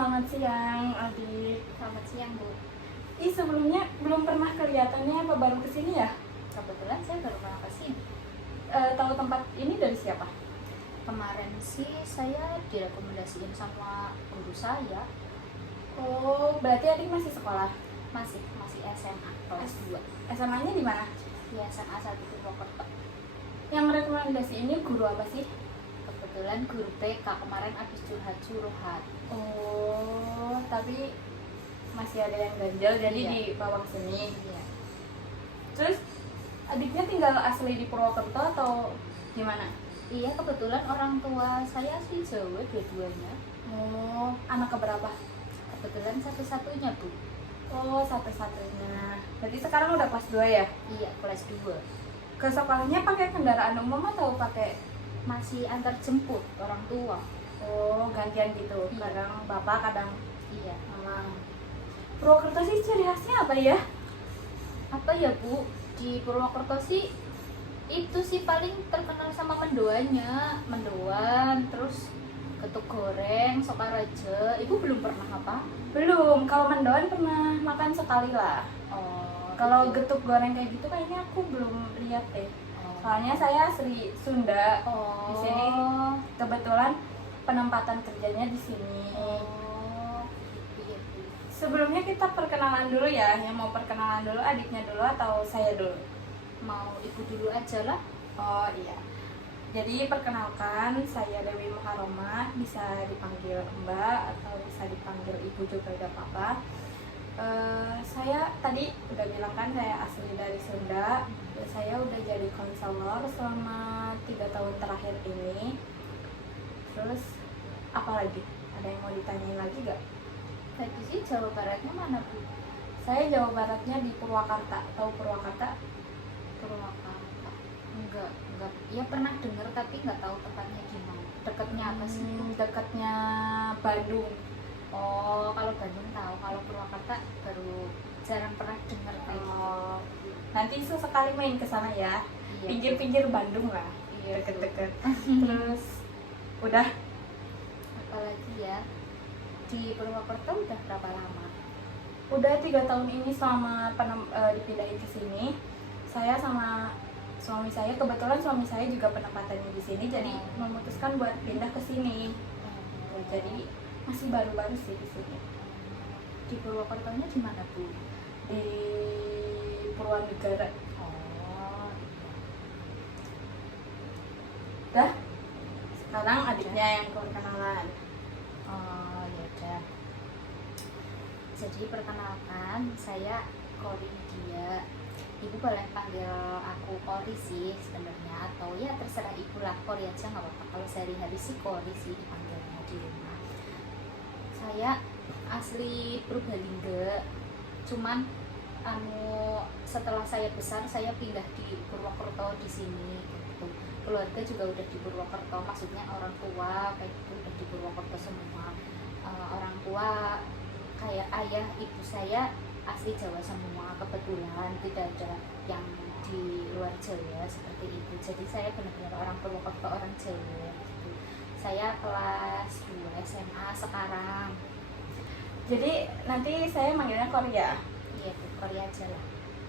selamat siang Aldi. Selamat siang, Bu. Ih, sebelumnya belum pernah kelihatannya, apa baru kesini ya? Kebetulan saya baru pernah kesini. Tahu tempat ini dari siapa? Kemarin sih saya direkomendasiin sama guru saya. Oh, berarti adik masih sekolah? Masih SMA kelas 2. SMA-nya di mana? Ya, SMA 1 Purwokerto. Yang rekomendasi ini guru apa sih? Kebetulan guru TK kemarin habis curhat. Oh, tapi masih ada yang ganjel, jadi Iya. dibawa ke sini. Iya. Terus adiknya tinggal asli di Purwokerto atau gimana? Iya, kebetulan orang tua saya sih Jawa dua-duanya. Oh, anak keberapa? Kebetulan satu-satunya, Bu. Oh, satu-satunya. Berarti sekarang udah kelas 2 ya? Iya, kelas 2. Ke sekolahnya pakai kendaraan umum atau pakai? Masih antar jemput orang tua. Oh, gantian gitu. Iya. Kadang bapak, kadang Iya. mama. Purwokerto sih ciri khasnya apa ya? Apa ya, Bu? Di Purwokerto sih itu sih paling terkenal sama mendoan, terus getuk goreng, sokaraja. Ibu belum pernah apa? Belum. Kalau mendoan pernah makan sekali lah. Oh, Kalau gitu. getuk goreng kayak gitu kayaknya aku belum lihat deh. Oh. Soalnya saya asli Sunda. Oh. Di sini kebetulan penempatan kerjanya di sini. Oh. Iya, Bu. Sebelumnya kita perkenalan dulu ya. Yang mau perkenalan dulu adiknya dulu atau saya dulu? Mau Ibu dulu aja lah. Oh iya. Jadi perkenalkan, saya Dewi Muharromah, bisa dipanggil Mbak atau bisa dipanggil Ibu juga gak apa-apa. Saya tadi udah bilang kan saya asli dari Sunda. Saya udah jadi konselor selama 3 tahun terakhir ini. Terus apa lagi? Ada yang mau ditanyain lagi gak? Tadi sih Jawa Baratnya mana, Bu? Saya Jawa Baratnya di Purwakarta. Tahu Purwakarta? Purwakarta. Enggak. Ya pernah dengar tapi nggak tahu tempatnya di mana. Dekatnya apa sih? Dekatnya Bandung. Oh, kalau Bandung tahu, kalau Purwakarta baru jarang pernah dengar kayak gitu. Oh, nanti sesekali main ke sana ya. Iya. Pinggir-pinggir Bandung lah. Iya, Deket-deket. Terus udah Apalagi ya, di Purwokerto udah berapa lama? udah 3 tahun ini selama dipindahin ke sini. Saya sama suami saya, kebetulan suami saya juga penempatannya di sini, jadi memutuskan buat pindah ke sini. Jadi masih baru-baru sih di sini. Di Purwokertonya di mana, Bu? Di Purwanegara. Oh, Dah. Sekarang adiknya yang perkenalan. oh ya udah. Jadi perkenalkan, saya Kori Dia. Ibu boleh panggil aku Kori sih sebenarnya, atau ya terserah Ibu lah, Kori aja nggak apa-apa. Kalau sehari-hari sih Kori sih dipanggilnya di rumah. Saya asli Purbalingga, cuman setelah saya besar saya pindah di Purwokerto di sini gitu. Keluarga juga udah di Purwokerto, maksudnya orang tua kayak gitu udah di Purwokerto semua. Orang tua kayak ayah ibu saya asli Jawa semua, kebetulan tidak ada yang di luar Jawa seperti itu. Jadi saya benar-benar orang Purwokerto, orang Jawa gitu. Saya kelas 2 SMA sekarang. Jadi nanti saya manggilnya Korea. Iya, Bu, Korea aja lah.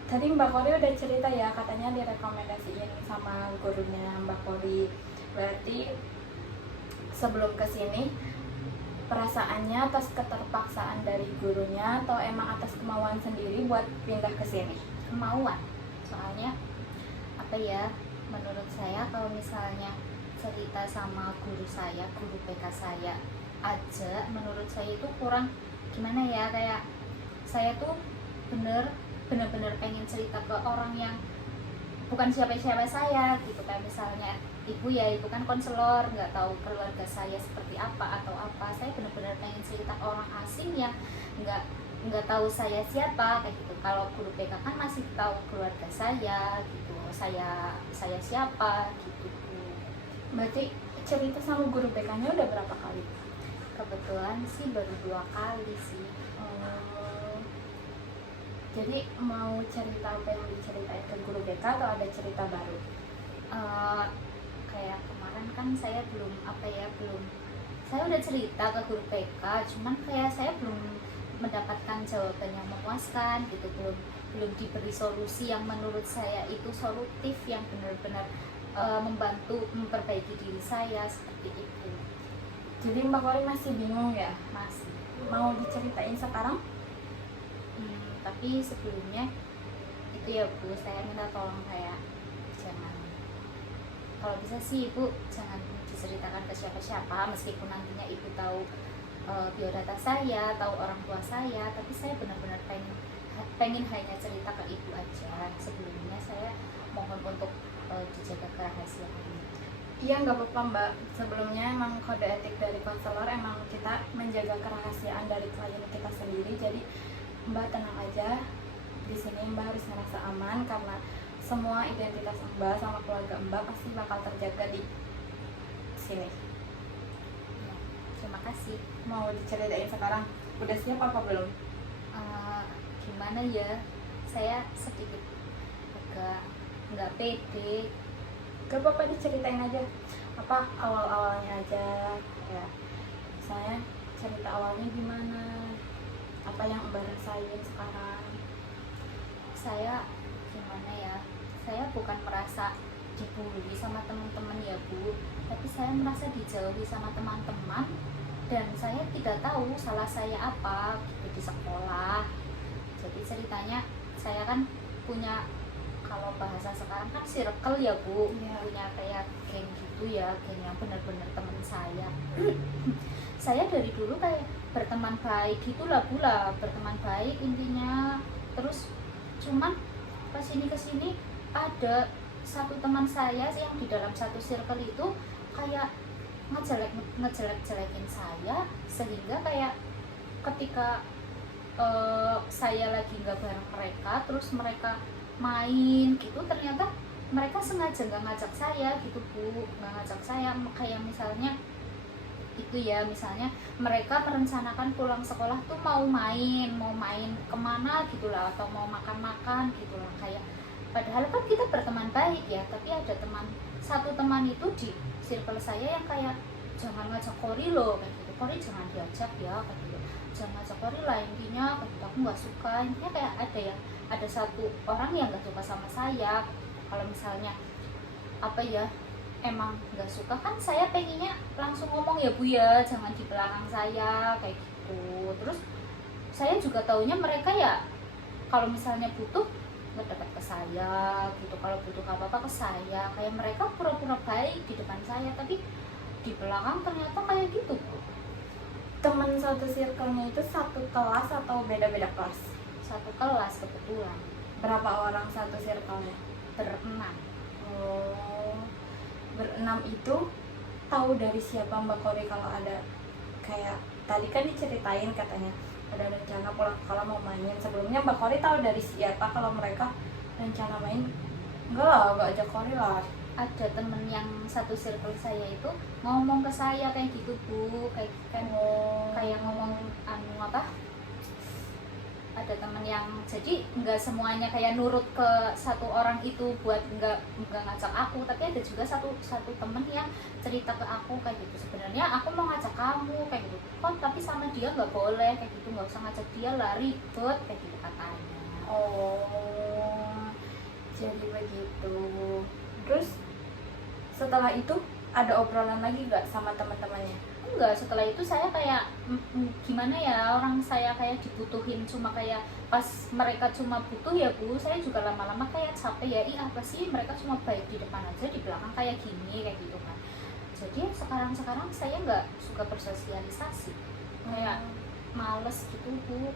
Tadi Mbak Kori udah cerita ya, katanya direkomendasiin sama gurunya Mbak Kori. Berarti sebelum kesini perasaannya atas keterpaksaan dari gurunya atau emang atas kemauan sendiri buat pindah ke sini? Kemauan, soalnya apa ya, menurut saya kalau misalnya cerita sama guru saya, guru PK saya aja, menurut saya itu kurang gimana ya, kayak saya tuh bener-bener pengen cerita ke orang yang bukan siapa-siapa saya gitu. Kayak misalnya ibu ya, ibu kan konselor, nggak tahu keluarga saya seperti apa atau apa. Saya benar-benar pengen cerita ke orang asing yang nggak tahu saya siapa kayak gitu. Kalau guru PK kan masih tahu keluarga saya gitu, saya siapa gitu. Berarti cerita sama guru BK-nya udah berapa kali? Kebetulan sih baru 2 kali sih. Jadi mau cerita apa yang diceritain ke guru BK atau ada cerita baru? Kayak kemarin kan saya belum saya udah cerita ke guru PK, cuman kayak saya belum mendapatkan jawaban yang memuaskan gitu, belum diberi solusi yang menurut saya itu solutif, yang benar-benar membantu memperbaiki diri saya seperti itu. Jadi Mbak Kori masih bingung ya? Masih. Mau diceritain sekarang? Tapi sebelumnya itu ya Bu, saya minta tolong kayak jangan, kalau bisa sih Ibu jangan diceritakan ke siapa-siapa, meskipun nantinya Ibu tahu biodata saya, tahu orang tua saya, tapi saya benar-benar pengen hanya cerita ke Ibu aja. Sebelumnya saya mohon untuk dijaga kerahasiaan. Iya, nggak apa-apa Mbak. Sebelumnya emang kode etik dari konselor emang kita menjaga kerahasiaan dari klien kita sendiri. Jadi Mbak tenang aja. Di sini Mbak harus merasa aman karena semua identitas Mbak sama keluarga Mbak pasti bakal terjaga di sini. Ya, terima kasih. Mau diceritain sekarang? Udah siap apa belum? Gimana ya? Saya sedikit agak nggak pede. Gak apa-apa, diceritain aja. Apa awal-awalnya aja ya. Misalnya cerita awalnya gimana? Apa yang Mbak rasain sekarang? Saya gimana ya? Saya bukan merasa dibully sama teman-teman ya Bu, tapi saya merasa dijauhi sama teman-teman, dan saya tidak tahu salah saya apa gitu di sekolah. Jadi ceritanya saya kan punya, kalau bahasa sekarang kan circle ya Bu, Iya. punya kayak geng gitu ya, geng yang benar-benar teman saya. Saya dari dulu kayak berteman baik gitulah Bu lah, berteman baik intinya. Terus cuman pas ini kesini ada satu teman saya yang di dalam satu circle itu kayak ngejelek-jelekin saya, sehingga kayak ketika saya lagi nggak bareng mereka, terus mereka main gitu, ternyata mereka sengaja nggak ngajak saya gitu Bu, nggak ngajak saya. Kayak misalnya itu ya, misalnya mereka merencanakan pulang sekolah tuh mau main kemana gitulah, atau mau makan-makan gitulah. Kayak padahal kan kita berteman baik ya, tapi ada satu teman itu di circle saya yang kayak jangan ngajak Kori loh kayak gitu, Kori jangan diajak ya kayak gitu, jangan ngajak Kori lah intinya kayak gitu, aku nggak suka. Intinya kayak ada satu orang yang nggak suka sama saya. Kalau misalnya apa ya, emang nggak suka kan saya pengennya langsung ngomong ya Bu ya, jangan di belakang saya kayak gitu. Terus saya juga taunya mereka ya kalau misalnya butuh ngedekat ke saya gitu, kalau butuh apa-apa ke saya. Kayak mereka pura-pura baik di depan saya, tapi di belakang ternyata kayak gitu Bu. Teman satu circle-nya itu satu kelas atau beda-beda kelas? Satu kelas kebetulan, Berapa orang satu circle-nya? berenam. Oh, berenam itu tahu dari siapa Mbak Kori kalau ada kayak tadi kan diceritain katanya ada rencana pulang sekolah mau main. Sebelumnya Mbak Kori tahu dari siapa kalau mereka rencana main? Enggak lah, enggak ajak Kori lah. Ada temen yang satu circle saya itu ngomong ke saya kayak gitu Bu, kayak kayak ngomong apa, ada temen yang jadi nggak semuanya kayak nurut ke satu orang itu buat nggak ngajak aku, tapi ada juga satu temen yang cerita ke aku kayak gitu, sebenarnya aku mau ngajak kamu kayak gitu kok, tapi sama dia nggak boleh kayak gitu, nggak usah ngajak dia lah, ribet kayak gitu katanya. Oh, jadi begitu. Terus setelah itu ada obrolan lagi nggak sama teman-temannya? Enggak, setelah itu saya kayak gimana ya, orang saya kayak dibutuhin, cuma kayak pas mereka cuma butuh ya Bu, saya juga lama-lama kayak capek ya, apa sih mereka cuma baik di depan aja, di belakang kayak gini kayak gitu kan. Jadi sekarang saya nggak suka bersosialisasi, kayak males gitu Bu.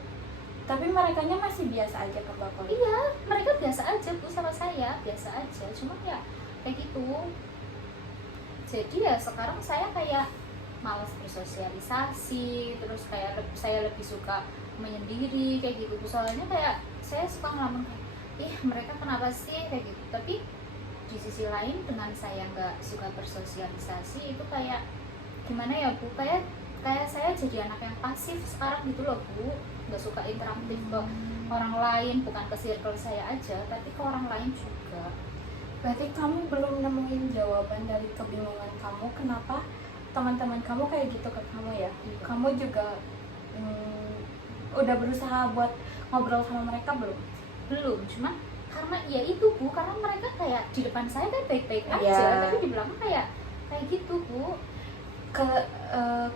Tapi merekanya masih biasa aja ke Mbak Kori? Iya, mereka biasa aja Bu sama saya, biasa aja, cuma ya kayak gitu. Jadi ya sekarang saya kayak malas bersosialisasi, terus kayak saya lebih suka menyendiri kayak gitu. Soalnya kayak saya suka ngelamun kayak, ih mereka kenapa sih kayak gitu. Tapi di sisi lain dengan saya nggak suka bersosialisasi itu kayak gimana ya Bu, kayak saya jadi anak yang pasif sekarang gitu loh Bu, nggak suka interaktif ke orang lain, bukan ke circle saya aja tapi ke orang lain juga. Berarti kamu belum nemuin jawaban dari kebingungan kamu kenapa teman-teman kamu kayak gitu ke kamu ya, kamu juga udah berusaha buat ngobrol sama mereka belum? Belum, cuma karena ya itu Bu, karena mereka kayak di depan saya kan baik-baik aja, Iya. tapi di belakang kayak gitu Bu.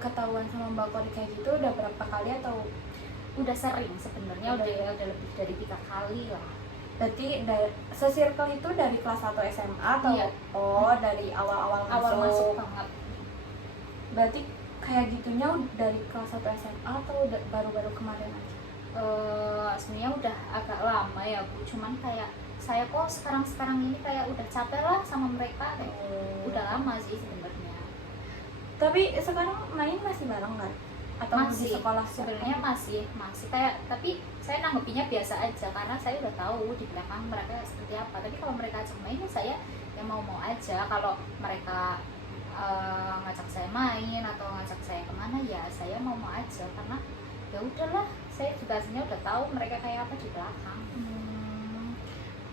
Ketahuan sama Mbak Kori kayak gitu udah berapa kali atau Udah sering sebenarnya, udah lebih dari 3 kali lah. berarti se-circle itu dari kelas 1 SMA atau Iya. dari awal Awal masuk banget. Berarti kayak gitunya dari kelas 1 SMA atau baru-baru kemarin aja? Sebenarnya udah agak lama ya Bu, cuman kayak saya kok sekarang ini kayak udah capek lah sama mereka, kayak udah lama sih sebenarnya. Tapi sekarang main masih bareng kan? Atau di Masih sekolah? sebenarnya masih kayak, tapi saya nanggepinnya biasa aja karena saya udah tahu di belakang mereka seperti apa. Tapi kalau mereka ajak main ya saya yang mau aja. Kalau mereka ngajak saya main atau ngajak saya kemana ya saya mau aja, karena ya udahlah, saya juga sebenarnya udah tahu mereka kayak apa di belakang.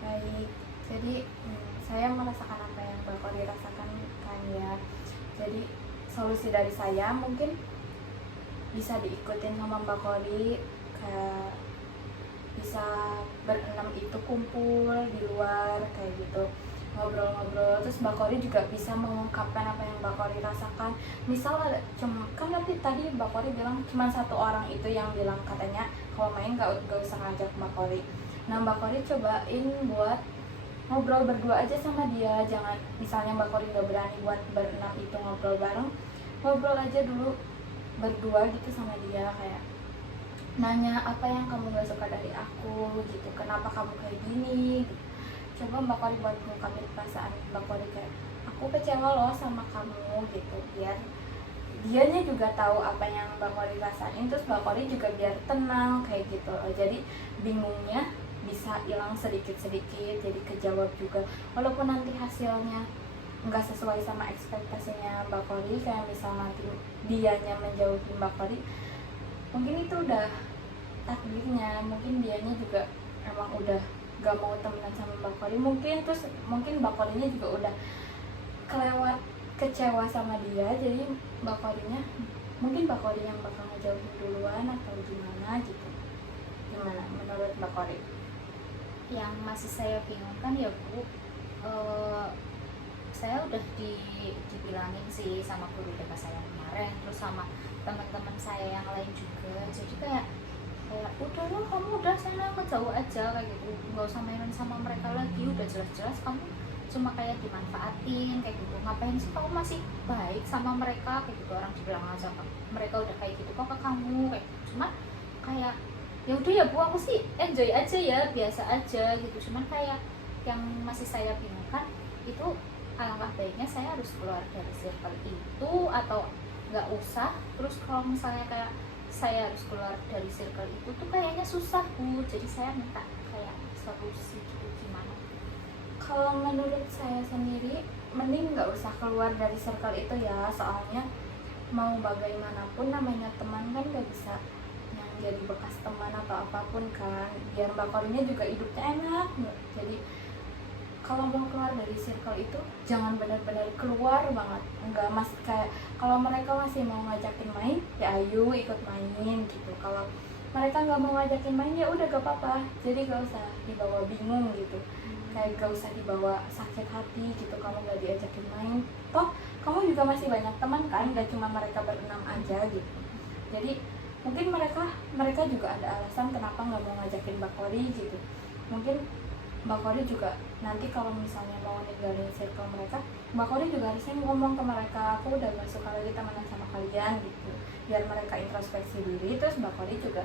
Baik, jadi saya merasakan apa yang Mbak Kori rasakan kan ya. Jadi solusi dari saya mungkin bisa diikutin sama Mbak Kori, kayak bisa berenam itu kumpul di luar kayak gitu, ngobrol-ngobrol. Terus Mbak Kori juga bisa mengungkapkan apa yang Mbak Kori rasakan. Misal ada kan nanti tadi Mbak Kori bilang cuma satu orang itu yang bilang katanya kalau main gak usah ngajak Mbak Kori. Nah Mbak Kori cobain buat ngobrol berdua aja sama dia. Jangan misalnya Mbak Kori gak berani buat berenam itu ngobrol bareng, ngobrol aja dulu berdua gitu sama dia, kayak nanya apa yang kamu gak suka dari aku gitu, kenapa kamu kayak gini gitu. Coba Mbak Kori buat mengungkapin perasaan Mbak Kori kayak aku kecewa loh sama kamu gitu, biar dianya juga tahu apa yang Mbak Kori rasain, terus Mbak Kori juga biar tenang kayak gitu loh. Jadi bingungnya bisa hilang sedikit-sedikit, jadi kejawab juga, walaupun nanti hasilnya nggak sesuai sama ekspektasinya Mbak Kori, kayak misal nanti dianya menjauhi Mbak Kori, mungkin itu udah takdirnya, mungkin dianya juga emang udah gak mau temenan sama Mbak Kori, mungkin Mbak Korinya juga udah kelewat kecewa sama dia, jadi Mbak Korinya mungkin Mbak Kori yang bakal ngejauhin duluan atau gimana gitu. Gimana menurut Mbak Kori? Yang masih saya bingungkan ya Bu, saya udah dibilangin sih sama guru BK saya kemarin, terus sama teman-teman saya yang lain juga. Jadi kayak udah loh, kamu udah sana ngejauh aja kayak gitu, nggak usah mainin sama mereka lagi, udah jelas-jelas kamu cuma kayak dimanfaatin kayak gitu, ngapain sih kamu masih baik sama mereka kayak gitu, orang dibilang aja mereka udah kayak gitu kok ke kamu kayak gitu. Cuma kayak ya udah ya Bu, aku sih enjoy aja ya, biasa aja gitu. Cuman kayak yang masih saya bingungkan itu, alangkah baiknya saya harus keluar dari circle itu atau nggak usah. Terus kalau misalnya kayak saya harus keluar dari circle itu tuh kayaknya susah Bu, jadi saya minta kayak solusi gitu, gimana? Kalau menurut saya sendiri mending nggak usah keluar dari circle itu ya, soalnya mau bagaimanapun namanya teman kan gak bisa yang jadi bekas teman atau apapun kan, biar Mbak Korinya juga hidupnya enak. Jadi kalau mau keluar dari circle itu jangan benar-benar keluar banget, enggak, mas kayak kalau mereka masih mau ngajakin main ya ayo ikut main gitu. Kalau mereka nggak mau ngajakin main ya udah gak apa-apa, jadi gak usah dibawa bingung gitu, kayak gak usah dibawa sakit hati gitu kamu gak diajakin main, toh kamu juga masih banyak teman kan, gak cuma mereka berenam aja gitu. Jadi mungkin mereka juga ada alasan kenapa nggak mau ngajakin Mbak Kori gitu. Mungkin Mbak Kori juga nanti kalau misalnya mau ninggalin circle mereka, Mbak Kori juga harusnya ngomong ke mereka, aku udah gak suka lagi temenan sama kalian gitu, biar mereka introspeksi diri, terus Mbak Kori juga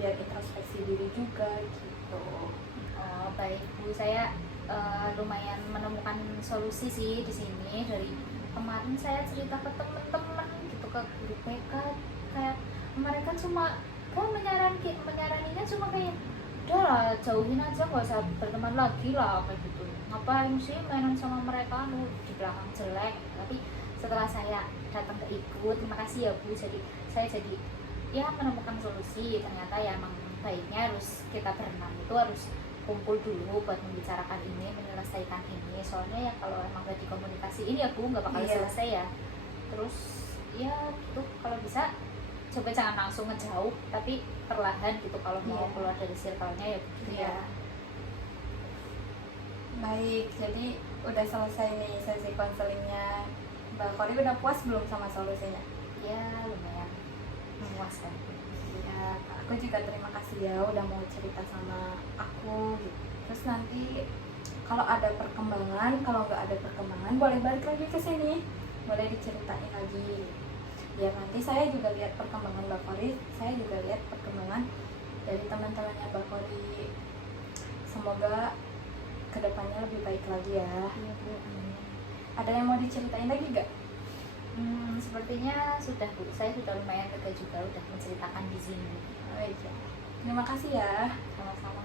biar introspeksi diri juga gitu. Oh, baik Bu, saya lumayan menemukan solusi sih di sini. Dari kemarin saya cerita ke teman-teman gitu, ke guru BK, kayak mereka cuma kan menyarankannya cuma kayak udah lah, jauhin aja, gak usah berteman lagi lah kayak gitu, ngapain sih mainan sama mereka, di belakang jelek. Tapi setelah saya datang ke Ibu, terima kasih ya Bu, jadi saya jadi ya menemukan solusi. Ternyata ya emang baiknya harus kita berenam itu harus kumpul dulu buat membicarakan ini, menyelesaikan ini. Soalnya ya kalau emang gak dikomunikasiin ya Bu, gak bakal Iya. selesai ya. Terus ya gitu, kalau bisa coba jangan langsung ngejauh tapi perlahan gitu kalau mau Iya. keluar dari circle-nya ya begitu Iya. ya. Baik, jadi udah selesai nih sesi konselingnya Mbak Kori, udah puas belum sama solusinya? Ya lumayan memuaskan. Ya, aku juga terima kasih ya udah mau cerita sama aku gitu. Terus nanti kalau ada perkembangan, kalau nggak ada perkembangan boleh balik lagi ke sini, boleh diceritain lagi. Biar nanti saya juga lihat perkembangan Mbak Kori, saya juga lihat perkembangan dari teman-temannya Mbak Kori. Semoga kedepannya lebih baik lagi ya. Iya Bu, amin. Ada yang mau diceritain lagi nggak? Sepertinya sudah Bu, saya sudah lumayan lega juga udah menceritakan di sini. Oh, iya. Terima kasih ya. Sama-sama.